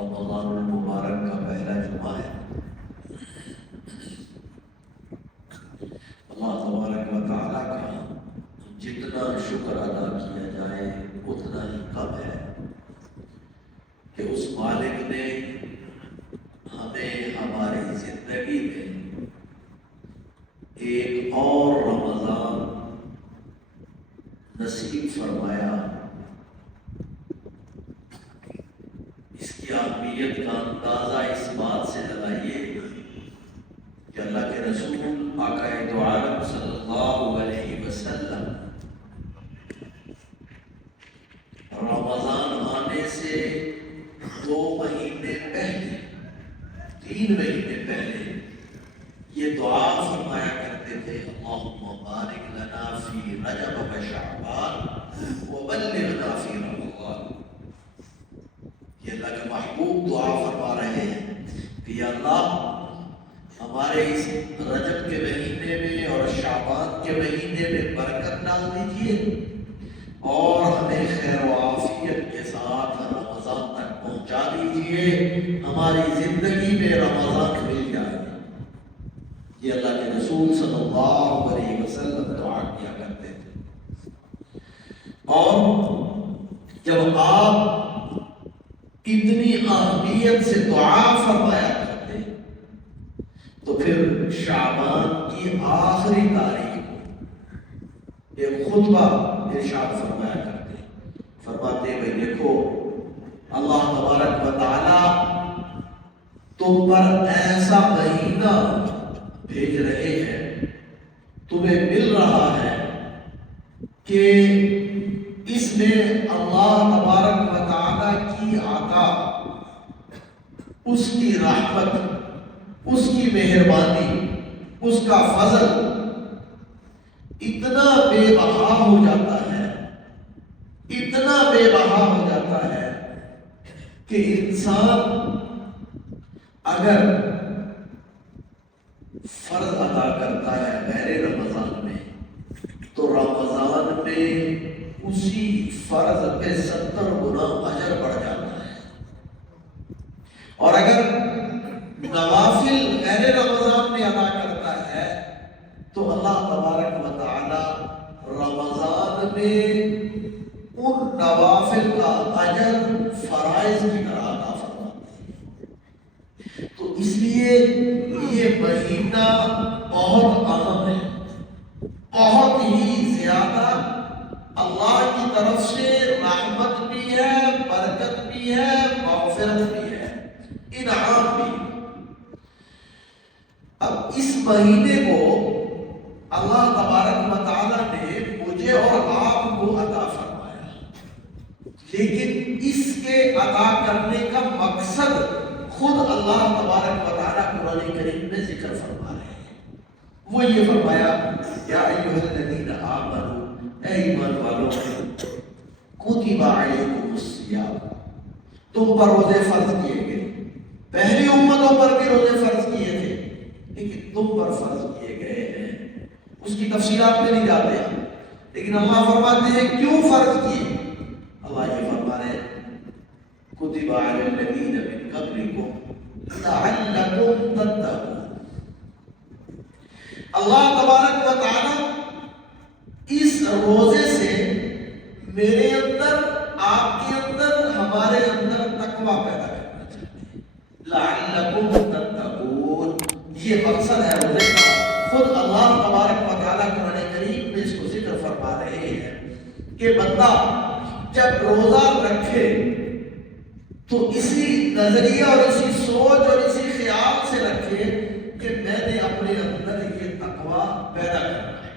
رمضان المبارک کا پہلا جمعہ ہے۔ اللہ تبارک و تعالیٰ کا جتنا شکر ادا کیا جائے اتنا ہی کم ہے کہ اس مالک نے ہمیں ہماری زندگی میں ایک اور رمضان نصیب فرمایا۔ اس کی اہمیت کا اندازہ اس بات سے لگائیے کہ اللہ کے رسول آقا دو عالم صلی اللہ علیہ وسلم رمضان آنے سے 2 مہینے پہلے 3 مہینے پہلے یہ دعا فرمایا کرتے تھے، اللہم بارک لنا فی رجب و شعبان وبلغنا فی رمضان۔ یہ اللہ کے محبوب دعا فرما رہے ہیں کہ یا اللہ ہمارے اس رجب کے مہینے میں اور شعبان کے مہینے میں برکت ڈال دیجیے اور ہمیں خیر و عافیت کے ساتھ رمضان تک پہنچا دیجیے، ہماری زندگی میں رمضان مل جائے۔ یہ اللہ کے رسول صلی اللہ علیہ وسلم دعا کیا کرتے تھے، اور جب آپ اتنی اہمیت سے دعا فرمایا کرتے تو پھر شعبان کی آخری تاریخ کو ایک خطبہ ارشاد فرمایا کرتے، فرماتے بھائی دیکھو اللہ تبارک و تعالی تم پر ایسا مہینہ بھیج رہے ہیں، تمہیں مل رہا ہے کہ اس میں اللہ تبارک و تعالی کی عطا، اس کی رحمت، اس کی مہربانی، اس کا فضل اتنا بے بہا ہو جاتا ہے، اتنا بے بہا ہو جاتا ہے کہ انسان اگر فرض ادا کرتا ہے غیر رمضان میں تو رمضان میں اسی فرض پہ 70 گنا اجر بڑھ جاتا ہے، اور اگر نوافل غیر رمضان میں ادا کرتا ہے تو اللہ تبارک و تعالی رمضان میں ان نوافل کا اجر فرائض کی طرح عطا فرماتے ہیں۔ تو اس لیے یہ مہینہ بہت اہم ہے، بہت ہی زیادہ اللہ کی طرف سے رحمت بھی ہے، برکت بھی ہے، مغفرت بھی ہے، انعام بھی۔ اب اس مہینے کو اللہ تبارک و تعالیٰ نے مجھے اور آپ کو عطا فرمایا، لیکن اس کے عطا کرنے کا مقصد خود اللہ تبارک و تعالیٰ قرآن کریم میں ذکر فرما رہے ہیں۔ وہ یہ فرمایا یا ایھا الذین آمنوا، اے ایمان والو، کتب علیکم الصیام، تم پر روزے فرض کیے گئے، پہلی امتوں پر بھی روزے فرض کیے تھے لیکن تم پر فرض کیے گئے ہیں۔ اس کی تفصیلات میں نہیں جاتے ہیں، لیکن اللہ فرماتے ہیں کیوں فرض کیے۔ اللہ یہ فرما رہے ہیں کتب علی الذین من قبلکم لعلکم تتقون۔ اللہ تبارک و تعالی اس روزے سے میرے اندر، آپ کے اندر، ہمارے اندر تقویٰ پیدا کرنا چاہتے ہیں۔ لعلکم تتقون، یہ مقصد ہے روزے کا۔ خود اللہ تبارک و تعالیٰ قرآن کریم میں اس کو ذکر فرما رہے ہیں کہ بندہ جب روزہ رکھے تو اسی نظریہ اور اسی سوچ اور اسی خیال سے رکھے کہ میں نے اپنے اندر یہ تقویٰ پیدا کرنا ہے۔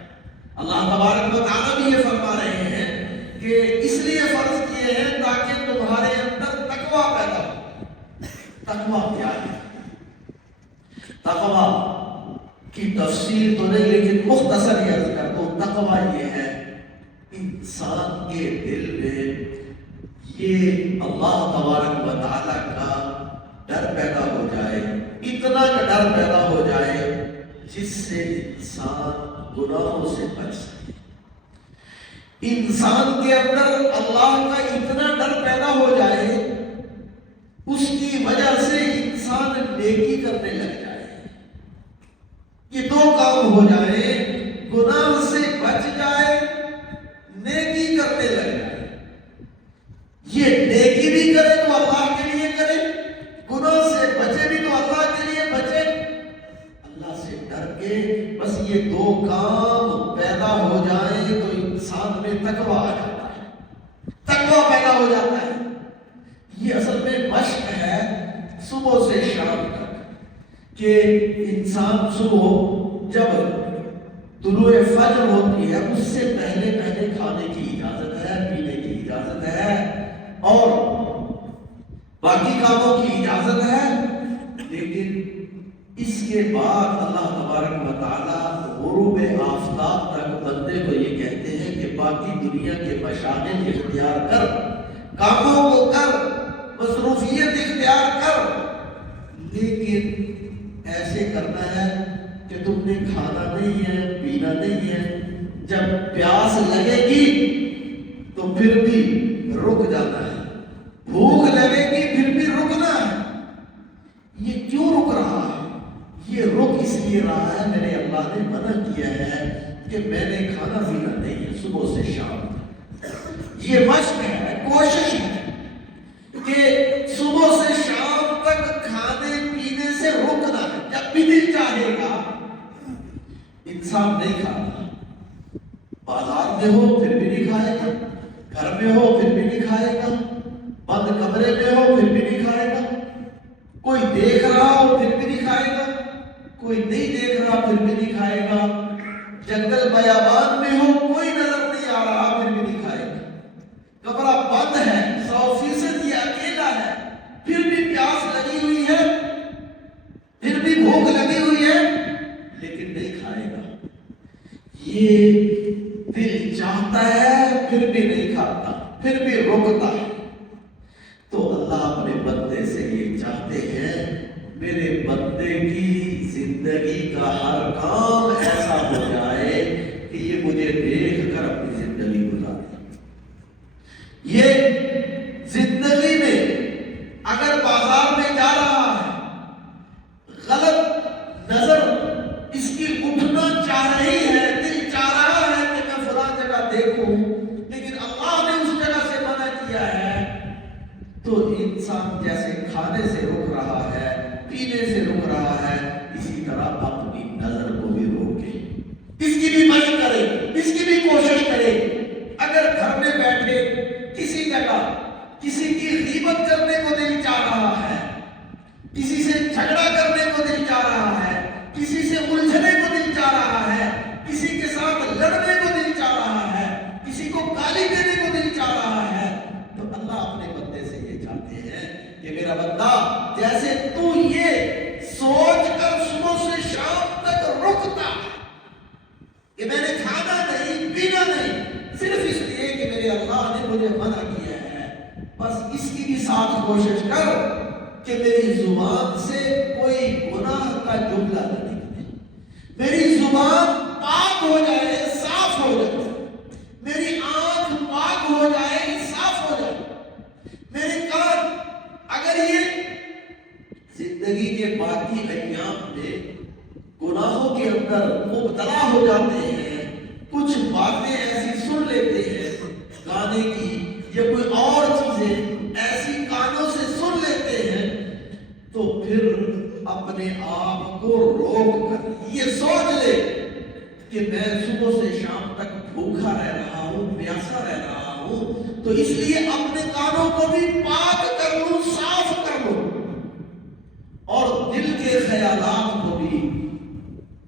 اللہ تبارک و تعالیٰ بھی یہ فرما رہے ہیں کہ اس لیے فرض کیے ہیں تاکہ تمہارے اندر تقویٰ پیدا ہو۔ تقویٰ کیا ہے؟ تقویٰ کی تفسیر تو نہیں لیکن مختصر عرض کر دو، تقویٰ یہ ہے انسان کے دل میں یہ اللہ تبارک و تعالیٰ کا ڈر پیدا ہو جائے، اتنا ڈر پیدا ہو جائے جس سے انسان گناہوں سے بچ سکے۔ انسان کے اندر اللہ کا اتنا ڈر پیدا ہو جائے اس کی وجہ سے انسان نیکی کرنے لگ جائے، یہ دو کام ہو جائے، گناہ سے بچ جائے، نیکی کرنے لگ جائے۔ یہ نیکی بھی کرے تو اللہ کے لیے کرے، گناہ سے بچے بھی تو اللہ کے لیے بچے، اللہ سے ڈر کے بس یہ دو کام پیدا ہو جائیں تو انسان میں تقویٰ آ جاتا ہے، تقویٰ پیدا ہو جاتا ہے۔ یہ اصل میں مشق ہے صبح سے شام تک، کہ انسان صبح جب طلوع فجر ہوتی ہے اس سے پہلے پہلے کھانے کی اجازت ہے، پینے کی اجازت ہے اور باقی کاموں کی اجازت ہے، لیکن اس کے بعد اللہ تبارک و تعالیٰ غروب آفتاب تک بندے کو یہ کہتے ہیں کہ باقی دنیا کے مشاغل اختیار کر، کاموں کو کر، مصروفیت اختیار کر، لیکن ایسے کرنا ہے کہ تم نے کھانا نہیں ہے، پینا نہیں ہے، جب پیاس لگے گی تو پھر بھی رک جانا ہے، بھوک لگے گی پھر بھی رکنا ہے۔ یہ کیوں رک رہا ہے؟ یہ رک اس لیے رہا ہے میرے اللہ نے منع کیا ہے کہ میں نے کھانا پینا نہیں ہے صبح سے شام تک۔ یہ مشق ہے، کوشش ہے کہ صبح سے شام تک کھانے پینے سے رکنا ہے۔ جب بھی دل چاہے گا انسان نہیں کھاتا، بازار میں ہو پھر بھی نہیں کھائے گا، گھر میں ہو پھر بھی نہیں کھائے گا، بند کمرے میں ہو پھر بھی نہیں کھائے گا، کوئی دیکھ رہا ہو پھر بھی نہیں کھائے گا، کوئی نہیں دیکھ رہا پھر بھی نہیں کھائے گا، جنگل بیابان میں ہو کوئی نظر نہیں آ رہا پھر بھی نہیں کھائے گا، کمرہ بند ہے، 100% یہ اکیلا ہے، پھر بھی پیاس لگی ہوئی ہے، پھر بھی بھوک لگی ہوئی ہے، لیکن نہیں کھائے گا۔ یہ دل چاہتا ہے پھر بھی نہیں کھاتا، پھر بھی رکتا ہے۔ تو اللہ اپنے بندے سے یہ چاہتے ہیں میرے بندے کی زندگی کا ہر کام ایسا ہو جائے کہ یہ مجھے دیکھ کر اپنی زندگی گزارے۔ یہ زندگی میں اگر بازار میں جا رہا ہے، غلط نظر اس کی اٹھنا چاہ رہی ہے، دل چاہ رہا ہے کہ میں فلاں جگہ دیکھوں، لیکن اللہ نے اس جگہ سے منع کیا ہے، تو انسان جیسے کھانے سے رک رہا ہے، پینے سے رک رہا ہے، اسی طرح اپنی نظر کو بھی روکے، اس کی بھی مشق کرے، اس کی بھی کوشش کرے۔ اگر گھر میں بیٹھے کسی جگہ کسی کی غیبت کرنے کو دل چاہ رہا ہے، کسی سے جھگڑا کرنے کو دل چاہ رہا ہے، کسی سے الجھنے کو دل چاہ رہا ہے، کسی کے ساتھ لڑنے کو دل چاہ رہا ہے، کسی کو گالی دینے کو دل چاہ رہا ہے، تو اللہ اپنے بندے سے یہ چاہتے ہیں کہ میرا بندہ جیسے تو یہ سوچ کر صبح سے شام تک رکتا ہے کہ میں نے کھانا نہیں پینا نہیں صرف اس لیے کہ میرے اللہ نے مجھے منع کیا ہے، بس اس کی بھی ساتھ کوشش کر کہ میری زبان سے کوئی گناہ کا جملہ نہ نکلے، میری زبان پاک ہو جائے، صاف ہو جائے، میری آنکھ پاک ہو جائے، صاف ہو جائے، میرے کان اگر یہ زندگی کے باقی ایام میں گناہوں کے اندر مبتلا ہو جاتے ہیں، کچھ باتیں ایسی سن لیتے ہیں گانے کی یا کوئی اور چیزیں ایسی کانوں سے سن لیتے ہیں، تو پھر اپنے آپ کو روک کر یہ سوچ لے کہ میں صبح سے شام تک بھوکا رہ رہا ہوں، پیاسا رہ رہا ہوں، تو اس لیے اپنے کانوں کو بھی پاک کر لوں، صاف کر لوں، اور دل کے خیالات کو بھی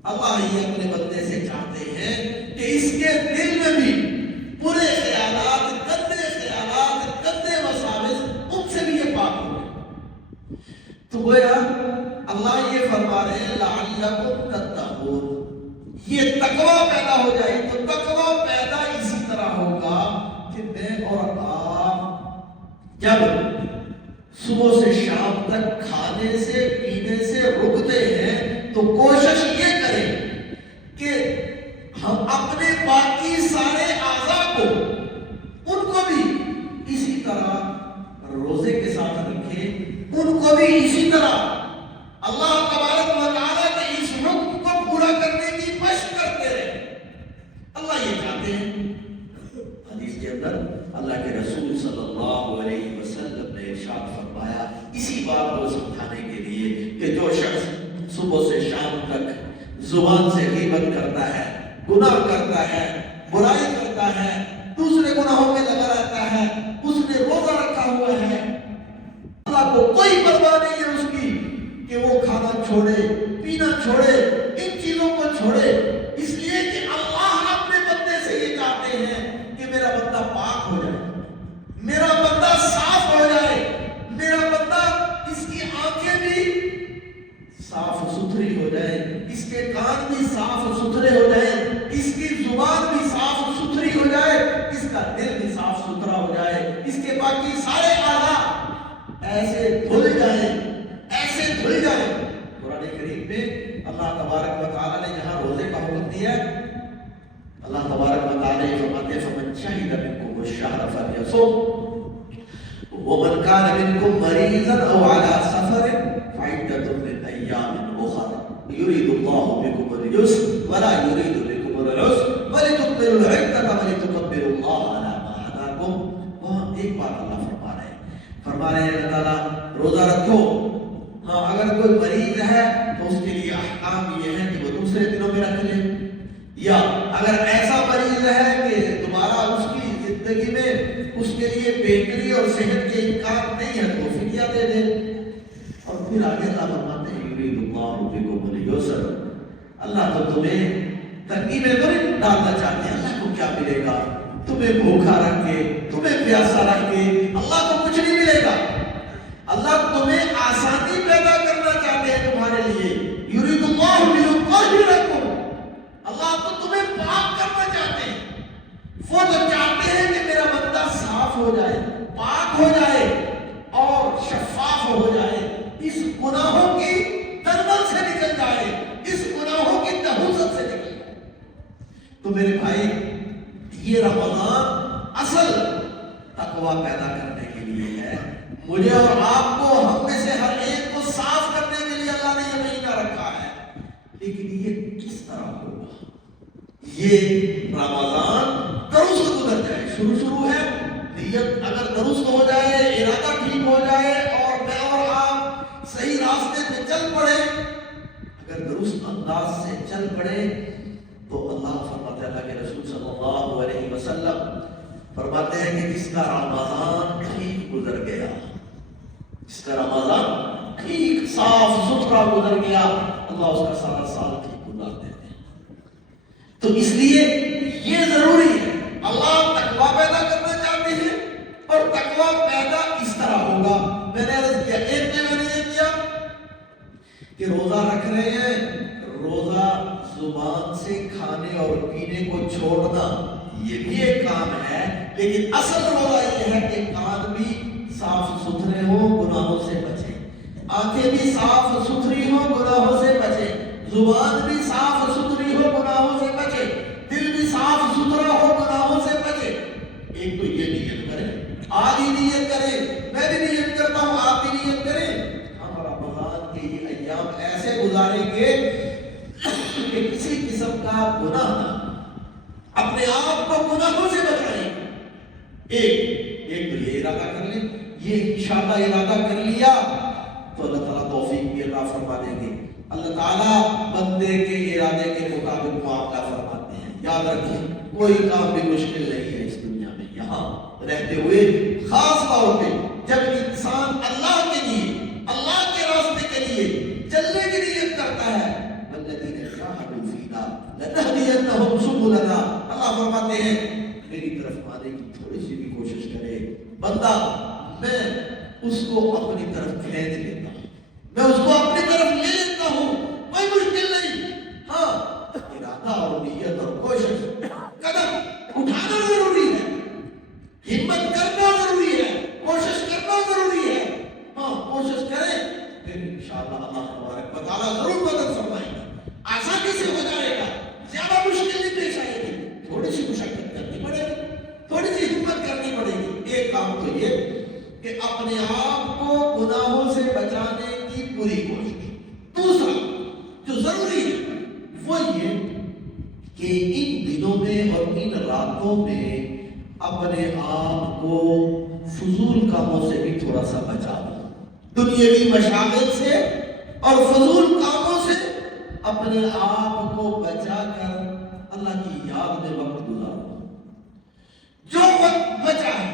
اللہ ہی اپنے بندے سے چاہتے ہیں کہ اس کے دل میں بھی برے خیالات، گندے وساوس، ان سے بھی یہ پاک ہو جائے۔ تو گویا اللہ یہ فرما رہے ہیں لعلکم تتقون، یہ تقویٰ پیدا ہو جائے۔ تو تقویٰ پیدا اسی طرح ہوگا کہ میں اور آپ جب صبح سے شام تک کھانے سے پینے سے رکتے ہیں تو کوشش یہ کریں کہ ہم اپنے باقی سارے اعضاء کو، ان کو بھی اسی طرح روزے کے ساتھ رکھیں، کو بھی اسی طرح اللہ تبارک و تعالیٰ کے اس حکم کو پورا کرنے کی مشق کرتے رہے. اللہ یہ چاہتے ہیں. حدیث کے اندر اللہ کے رسول صلی اللہ علیہ وسلم نے ارشاد فرمایا اسی بات کو سمجھانے کے لیے کہ جو شخص صبح سے شام تک زبان سے غیبت کرتا ہے, گناہ کرتا ہے, برائی کرتا ہے, دوسرے گناہوں میں لگا رہتا ہے, اس نے روزہ رکھا ہوا ہے, اللہ کو کوئی پرواہ نہیں ہے اس کی کہ وہ کھانا چھوڑے, پینا چھوڑے, ان چیزوں کو چھوڑے, اس لیے کہ اللہ اپنے بندے سے یہ چاہتے ہیں کہ میرا بندہ پاک ہو جائے, میرا بندہ صاف ہو جائے, میرا بندہ اس کی آنکھیں بھی صاف ستھری ہو جائے, اس کے کان بھی صاف ستھرے ہو جائیں, اس کی زبان بھی صاف ستھری ہو جائے, اس کا دل بھی صاف ستھرا ہو جائے, اس کے باقی سارے اعضاء ایسے دھل جائیں, ایسے دھل جائیں. قرآن کریم میں اللہ تبارک و تعالیٰ نے جہاں روزے کا حکم دیا ہے, اللہ تبارک و تعالیٰ یہ فرماتے ہیں فمن شہد منکم الشہر فلیصم ومن کان منکم مریضا او علی سفر فعدۃ من ایام اخر یرید اللہ بکم اليسر ولا یرید بکم العسر ولتکملوا العدۃ ولتکبروا اللہ علی ما ہداکم. وہاں ایک بات اللہ فرما رہے ہیں اللہ تعالیٰ روزہ رکھو. ہاں اگر کوئی مریض ہے تو اس کے لیے احکام یہ ہے کہ وہ دوسرے دنوں میں رکھ لے, یا اگر ایسا مریض ہے کہ دوبارہ اس کی زندگی میں اس کے لیے بہتری اور صحت کے امکان نہیں ہے تو فدیہ دے دے. اور پھر آگے اللہ فرماتے ہیں یرید اللہ بکم اليسر, اللہ تو تمہیں تنگی میں تو نہیں ڈالنا چاہتے. اللہ کو کیا ملے گا تمہیں بھوکا رکھ کے, تمہیں پیاسا رکھ کے, اللہ کو کچھ نہیں ملے گا. اللہ تمہیں آسانی پیدا کرنا چاہتے ہیں تمہارے لیے. یرید اللہ لیطہرکم, اللہ تو تمہیں پاک کرنا چاہتے ہیں. وہ تو چاہتے ہیں کہ میرا بندہ صاف ہو جائے, پاک ہو جائے اور شفاف ہو جائے, اس گناہوں کی دلدل سے نکل جائے, اس گناہوں کی تہذب سے نکل جائے. تو میرے بھائی یہ رمضان اصل تقویٰ پیدا کرنے کے لیے ہے. مجھے اور آپ کو, ہم میں سے ہر ایک کو صاف کرنے کے لیے اللہ نے یہ مہینہ رکھا ہے. لیکن یہ کس طرح ہوگا؟ یہ رمضان درست گزر جائے, شروع ہے, نیت اگر درست ہو جائے, ارادہ ٹھیک ہو جائے اور میں اور آپ صحیح راستے پہ چل پڑے, اگر درست انداز سے چل پڑے تو اللہ فرماتے ہیں, اللہ کے رسول صلی اللہ علیہ وسلم فرماتے ہیں کہ جس کا رمضان ٹھیک گزر گیا, جس کا رمضان ٹھیک صاف ستھرا گزر گیا, اللہ اس کا سارا سال ٹھیک گزار دیتے ہیں. تو اس لیے یہ ضروری ہے. اللہ تقویٰ پیدا کرنا چاہتے ہیں اور تقویٰ پیدا اس طرح ہوگا. میں نے عرض کیا, ایک نے میں نے یہ کیا کہ روزہ رکھ رہے ہیں, روزہ زبان سے کھانے اور پینے کو چھوڑنا یہ بھی ایک کام ہے, لیکن اصل روزہ یہ ہے کہ کان بھی صاف ستھرے ہوں, گناہوں سے بچیں, آنکھیں بھی صاف ستھری ہوں, گناہوں سے بچیں, زبان بھی صاف ستھری ہو, گناہوں سے بچیں, دل بھی صاف ستھرا ہو, گناہوں سے بچیں. ایک تو یہ نیت کریں, آج ہی نیت کریں, میں بھی نیت کرتا ہوں, آپ بھی نیت کریں, ہم رمضان کے یہ ایام ایسے گزاریں گے کہ کسی قسم کا گناہ نہ, اپنے آپ کو گناہوں سے بچائیں. ایک تو یہ ارادہ کر لیں, یہ انشاءاللہ ارادہ کر لیا تو اللہ تعالیٰ توفیق بھی عطا فرما دیں گے. اللہ تعالیٰ بندے کے ارادے کے مطابق معاملہ فرماتے ہیں. یاد رکھیں کوئی کام بھی مشکل نہیں ہے اس دنیا میں. یہاں رہتے ہوئے خاص طور پہ جب انسان اللہ کے لیے, اللہ کے راستے کے لیے چلنے کی نیت کرتا ہے, والذین جاہدوا فینا لنہدینہم سبلنا, اللہ فرماتے ہیں میری طرف آنے کی تھوڑی سی بھی کوشش کرے بندہ, میں اس کو اپنی طرف کھینچ لیتا ہوں, میں اس کو اپنی طرف لے لیتا ہوں, کوئی مشکل نہیں. ہاں ارادہ اور نیت اور کوشش, قدم اٹھانا ضروری ہے, ہمت کرنا ضروری ہے, کوشش کرنا ضروری ہے. ہاں کوشش کریں, پھر انشاءاللہ اللہ تبارک و تعالیٰ ضرور مدد فرمائے گا, آسانی سے ہو جائے گا, زیادہ مشکل نہیں پیش آئے گی, تھوڑی سی مشقت کرنی پڑے گی, تھوڑی سی ہمت کرنی پڑے گی. ایک کام تو یہ کہ اپنے آپ کو گناہوں سے بچانے کی پوری کوشش. دوسرا جو ضروری ہے وہ یہ کہ ان دنوں میں اور ان راتوں میں اپنے آپ کو فضول کاموں سے بھی تھوڑا سا بچا لو. دنیاوی مشاغل سے اور فضول کاموں سے اپنے آپ کو بچا کر اللہ کی یاد میں وقت گزارو. جو وقت بچا ہے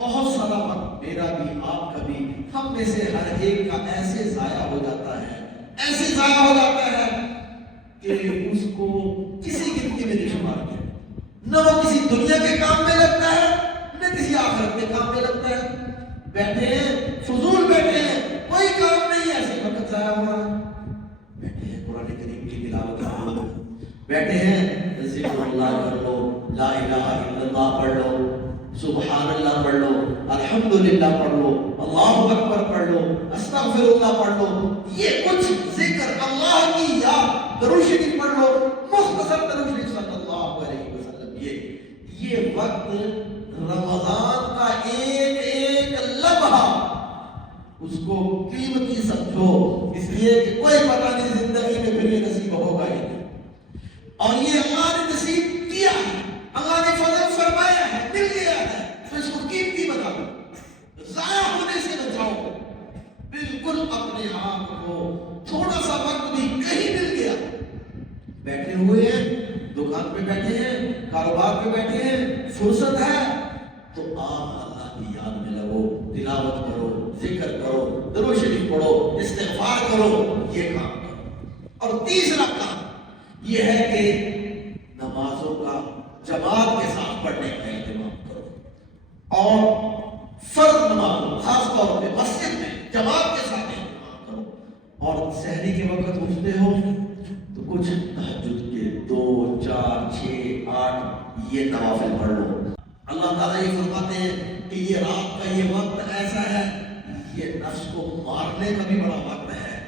بہت سارا وقت میرا بھی آپ کا بھی ہم میں سے ہر ایک کا ایسے ضائع ہو جاتا ہے، ایسے ضائع ہو جاتا ہے کہ اس کو کسی گنتی میں نہیں شمار کیا. نہ وہ کسی دنیا کے کام میں لگتا ہے نہ کسی آخرت کے کام میں لگتا ہے. بیٹھے ہیں فضول بیٹھے ہیں، کوئی کام نہیں، ایسے وقت ضائع ہو رہا ہے. بیٹھے ہیں قرآن کریم کی تلاوت کر لو، بیٹھے ہیں ذکر اللہ کر لو، لا الہ الا اللہ پڑھ لو، سبحان اللہ پڑھ لو، الحمدللہ پڑھ لو، اللہ اکبر پڑھ لو، استغفر اللہ پڑھ لو. یہ کچھ ذکر اللہ کی یاد، درود شریف پڑھ لو، مختصر درود شریف صلی اللہ علیہ وسلم. یہ وقت رمضان کا ایک ایک لمحہ اس کو قیمتی سمجھو، اس لیے کہ کوئی پتہ نہیں زندگی میں پھر یہ نصیب ہوگا ہی نہیں. اور یہ اللہ نے نصیب کیا ہے، اللہ نے فضل فرمایا ہے، مل گیا ہے، تو اس کو قیمتی بنا لو، ضائع ہونے سے بچاؤ. بالکل اپنے آپ کو تھوڑا سا وقت بھی کہیں مل گیا، بیٹھے ہوئے ہیں، دکان پہ بیٹھے ہیں، کاروبار پہ بیٹھے ہیں، فرصت ہے تو آپ اللہ کی یاد میں لگو، تلاوت کرو، ذکر کرو، درود شریف پڑھو، استغفار کرو، یہ کام کرو. اور تیسرا کام یہ ہے کہ نمازوں کا جماعت کے ساتھ پڑھنے کا اہتمام کرو، اور فرض نماز خاص طور پہ مسجد میں جماعت کے ساتھ اہتمام کرو. اور سحری کے وقت اٹھتے ہو تو کچھ تہجد کے 2 4 6 8 یہ نوافل پڑھ لو. اللہ تعالیٰ یہ فرماتے ہیں کہ یہ رات کا یہ وقت ایسا ہے، یہ نفس کو مارنے کا بھی بڑا وقت ہے،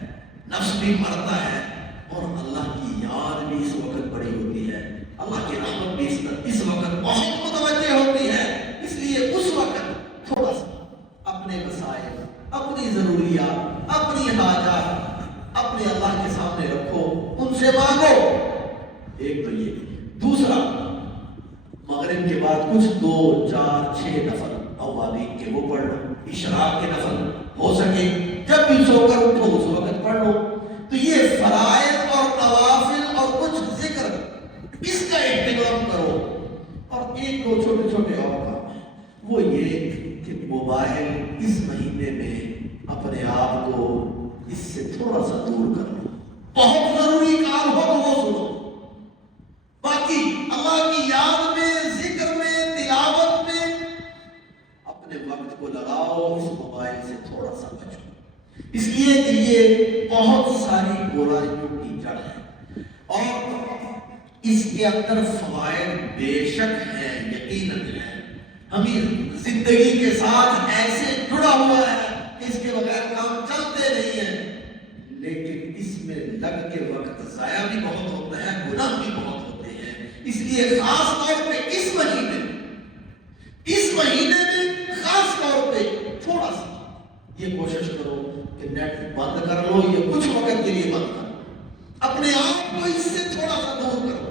نفس بھی مرتا ہے اور اللہ کی یاد بھی اس وقت بڑی ہوتی ہے، اللہ کی رحمت بھی اس وقت بہت متوجہ ہوتی ہے. اس لیے اس وقت تھوڑا سا اپنے مسائل، اپنی ضروریات، اپنی حاجات اپنے اللہ کے سامنے رکھو، ان سے مانگو. ایک تو یہ. دوسرا، مغرب کے بعد کچھ 2 4 6 نفل اوابین کے وہ پڑھ لو، اشراق کے نفل ہو سکے جب بھی سو کر اٹھو اس وقت پڑھ لو. تو یہ فرائض اور نوافل اور کچھ ذکر اس کا اہتمام کرو. اور ایک دو چھوٹے چھوٹے اور کام ہیں، وہ یہ کہ موبائل اس مہینے میں اپنے آپ کو اس سے تھوڑا سا دور کر لو. بہت ضروری کام ہو تو وہ سنو، باقی اللہ کی یاد میں، ذکر میں، تلاوت میں اپنے وقت کو لگاؤ. اس موبائل سے تھوڑا سا بچو، اس لیے کہ یہ بہت ساری برائیوں کی جڑ ہے اور اس کے اندر فوائد بے شک ہیں، یقیناً ہیں. ہمیں زندگی کے ساتھ ایسے جڑا ہوا ہے کہ اس کے بغیر کام چلتے نہیں ہیں، لیکن اس میں لگ کے وقت ضائع بھی بہت ہوتا ہے، گناہ بھی بہت ہوتے ہیں. اس لیے خاص طور پہ اس مہینے میں خاص طور پہ تھوڑا سا یہ کوشش کرو کہ نیٹ بند کر لو، یہ کچھ وقت کے لیے بند کرو، اپنے آپ کو اس سے تھوڑا سا دور کرو.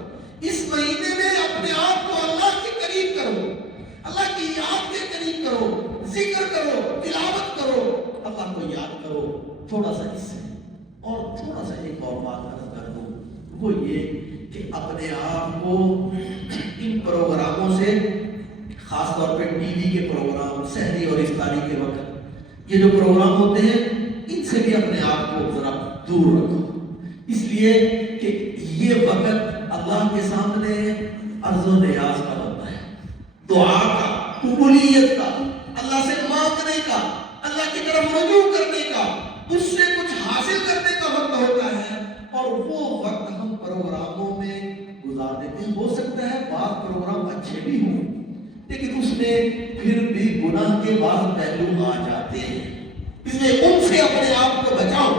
اس مہینے میں اپنے آپ کو اللہ کے قریب کرو، اللہ کی یاد کے قریب کرو، ذکر کرو، تلاوت کرو، اللہ کو یاد کرو. تھوڑا سا اس سے اور تھوڑا سا ایک اور بات عرض کر دوں، وہ یہ کہ اپنے آپ کو ان پروگراموں سے، خاص طور پہ ٹی وی کے پروگرام، سحری اور افطاری کے وقت یہ جو پروگرام ہوتے ہیں، ان سے بھی اپنے آپ کو ذرا دور رکھو. اس لیے کہ یہ وقت اللہ کے سامنے عرض و نیاز کا ہوتا ہے، دعا کا، قبولیت کا، اللہ سے مانگنے کا، اللہ کی طرف رجوع کرنے کا، اس سے کچھ حاصل کرنے کا وقت ہوتا ہے. اور وہ وقت ہم پروگراموں میں گزار دیتے ہیں. ہو سکتا ہے بعض پروگرام اچھے بھی ہوں، لیکن اس میں پھر بھی گناہ کے بعض پہلو آ جاتے ہیں. اس لیے ان سے اپنے آپ کو بچاؤ،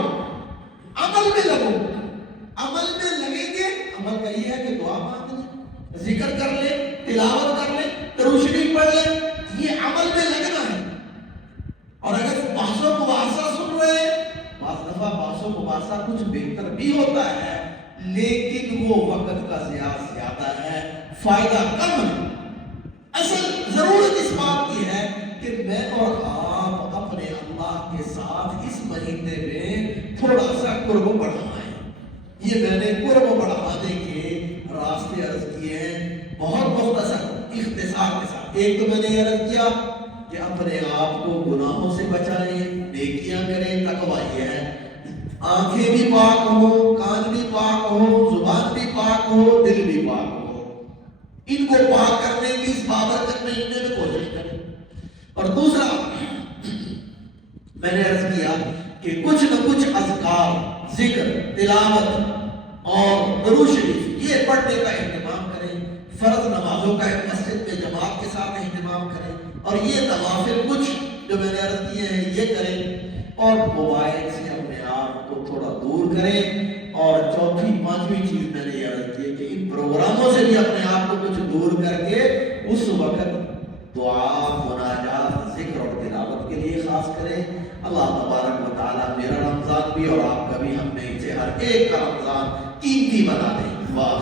عمل میں لگو. عمل میں لگیں گے، عمل کا یہ ہے کہ دعا مانگ لیں، ذکر کر لیں، تلاوت کر لیں، درود شریف پڑھ لیں، یہ عمل میں لگنا ہے. اور اگر بحث و مباحثہ سن رہے ہیں، بعض دفعہ بحث و مباحثہ کچھ بہتر بھی ہوتا ہے، لیکن وہ وقت کا زیادہ ہے، فائدہ کم ہے۔ اصل ضرورت اس بات کی ہے کہ میں اور آپ اپنے اللہ کے ساتھ اس مہینے میں تھوڑا سا قرب بڑھائیں۔ یہ میں نے قرب بڑھانے کے راستے عرض کیے ہیں، بہت مختصر اختصار کے ساتھ۔ ایک تو میں نے عرض کیا کہ اپنے آپ کو گناہوں سے بچائیں، نیکیاں کریں، تقویٰ یہ ہے۔ آنکھیں بھی پاک ہو، کان بھی پاک ہو، زبان بھی پاک ہو، دل بھی پاک ہو۔ ان کو پاک کرنے کی اس بابرکت مہینے میں کوشش کریں۔ اور دوسرا میں نے عرض کیا کہ کچھ نہ کچھ اذکار، ذکر، تلاوت اور درود شریف یہ پڑھنے کا اہتمام کریں۔ فرض نمازوں کا مسجد میں جماعت کے ساتھ اہتمام کریں، اور یہ نوافل کچھ جو میں نے عرض کیے ہیں یہ کریں، اور موبائل سے اپنے آپ کو تھوڑا دور کریں۔ اور چوتھی پانچویں چیز میں نے یہ عرض کی کہ ان پروگراموں سے بھی اپنے آپ کو کچھ دور کر کے اس وقت دعا، مناجات، ذکر اور تلاوت کے لیے خاص کریں۔ اللہ تبارک و تعالیٰ میرا رمضان بھی اور آپ کا بھی ہم میں سے ہر ایک کا رمضان قیمتی بنا دیں۔ واہ